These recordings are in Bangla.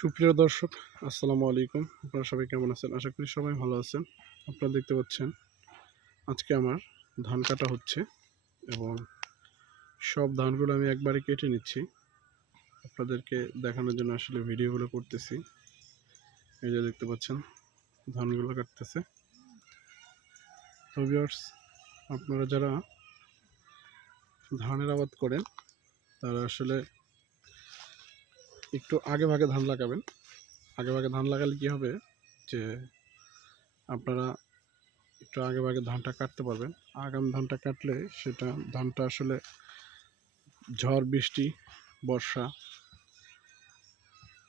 সুপ্রিয় দর্শক, আসসালামু আলাইকুম। আপনারা সবাই কেমন আছেন? আশা করি সবাই ভালো আছেন। আপনারা দেখতে পাচ্ছেন আজকে আমার ধান কাটা হচ্ছে এবং সব ধানগুলো আমি একবারে কেটে নিচ্ছি। আপনাদেরকে দেখানোর জন্য আসলে ভিডিওগুলো করতেছি। এই যে দেখতে পাচ্ছেন ধানগুলো কাটতেছে। তো ভিউয়ার্স, আপনারা যারা ধানের আবাদ করেন তারা আসলে একটু আগে ভাগে ধান লাগাবেন। আগে ভাগে ধান লাগালে কি হবে যে আপনারা একটু আগে ভাগে ধানটা কাটতে পারবেন। আগাম ধানটা কাটলে সেটা ধানটা আসলে ঝড় বৃষ্টি বর্ষা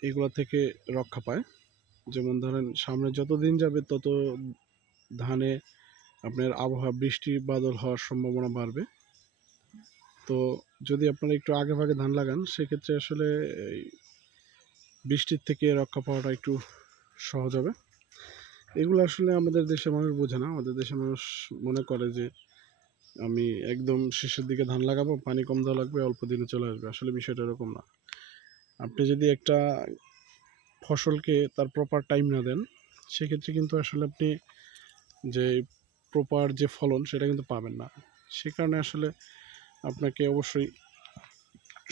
এগুলো থেকে রক্ষা পায়। যেমন ধরেন সামনে যত দিন যাবে তত ধানে আপনার আবহাওয়া বৃষ্টি বাদল হওয়ার সম্ভাবনা বাড়বে। তো যদি আপনারা একটু আগে ভাগে ধান লাগান সেক্ষেত্রে আসলে এই বৃষ্টির থেকে রক্ষা পাওয়াটা একটু সহজ হবে। এগুলো আসলে আমাদের দেশের মানুষ বোঝে না। আমাদের দেশের মানুষ মনে করে যে আমি একদম শেষের দিকে ধান লাগাবো, পানি কম দেওয়া লাগবে, অল্প দিনে চলে আসবে। আসলে বিষয়টা এরকম না। আপনি যদি একটা ফসলকে তার প্রপার টাইম না দেন সেক্ষেত্রে কিন্তু আসলে আপনি যে প্রপার যে ফলন সেটা কিন্তু পাবেন না। সে কারণে আসলে আপনাকে অবশ্যই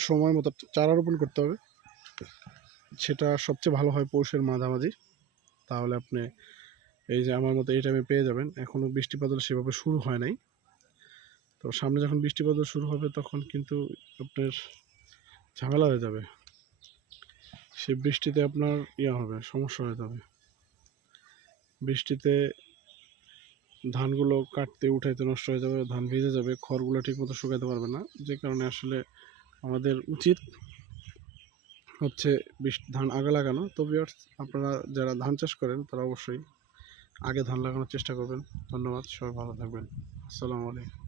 সময় মতো চারা রোপণ করতে হবে। সেটা সবচেয়ে ভালো হয় পৌষের মাঝামাঝি। তাহলে আপনি এই যে আমার মতো এই টাইমে পেয়ে যাবেন। এখনও বৃষ্টিপাত সেভাবে শুরু হয় নাই। তো সামনে যখন বৃষ্টিপাত শুরু হবে তখন কিন্তু আপনার ঝামেলা হয়ে যাবে। সেই বৃষ্টিতে আপনার হবে, সমস্যা হয়ে যাবে। বৃষ্টিতে ধানগুলো কাটতে উঠাইতে নষ্ট হয়ে যাবে, ধান ভিজে যাবে, খড়গুলো ঠিকমতো শুকাতে পারবে না। যে কারণে আসলে আমাদের উচিত হচ্ছে ধান আগে লাগানো। তো ভিউয়ার্স, আপনারা যারা ধান চাষ করেন তারা অবশ্যই আগে ধান লাগানোর চেষ্টা করবেন। ধন্যবাদ, সবাই ভালো থাকবেন। আসসালামু আলাইকুম।